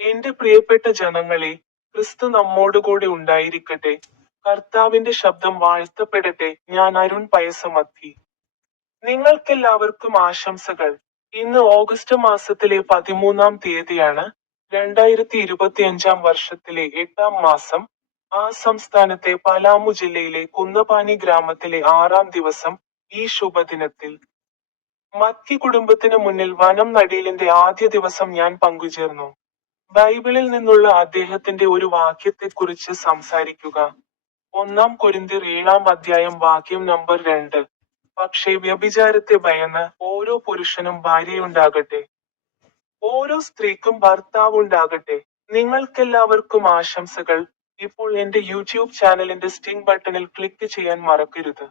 എന്റെ പ്രിയപ്പെട്ട ജനങ്ങളെ ക്രിസ്തു നമ്മോടുകൂടെ ഉണ്ടായിരിക്കട്ടെ. കർത്താവിന്റെ ശബ്ദം വാഴ്ത്തപ്പെടട്ടെ. ഞാൻ അരുൺ പയസമത്തി നിങ്ങൾക്കെല്ലാവർക്കും ആശംസകൾ. ഇന്ന് ഓഗസ്റ്റ് മാസത്തിലെ പതിമൂന്നാം തീയതിയാണ് രണ്ടായിരത്തി ഇരുപത്തി അഞ്ചാം വർഷത്തിലെ എട്ടാം മാസം. ആ സംസ്ഥാനത്തെ പലാമു ജില്ലയിലെ കുന്നപാനി ഗ്രാമത്തിലെ ആറാം ദിവസം ഈ ശുഭദിനത്തിൽ. മത്തി കുടുംബത്തിന് മുന്നിൽ വനം നടീലിന്റെ ആദ്യ ദിവസം ഞാൻ പങ്കുചേർന്നു. ബൈബിളിൽ നിന്നുള്ള അദ്ദേഹത്തിന്റെ ഒരു വാക്യത്തെക്കുറിച്ച് സംസാരിക്കുക. ഒന്നാം കൊരിന്തിർ ഏഴാം അധ്യായം വാക്യം നമ്പർ രണ്ട്. പക്ഷേ വ്യഭിചാരത്തെ ഭയന്ന് ഓരോ പുരുഷനും ഭാര്യയുണ്ടാകട്ടെ. ഓരോ സ്ത്രീക്കും ഭർത്താവുണ്ടാകട്ടെ നിങ്ങൾക്കെല്ലാവർക്കും ആശംസകൾ. ഇപ്പോൾ എന്റെ യൂട്യൂബ് ചാനലിന്റെ സ്റ്റിംഗ് ബട്ടണിൽ ക്ലിക്ക് ചെയ്യാൻ മറക്കരുത്.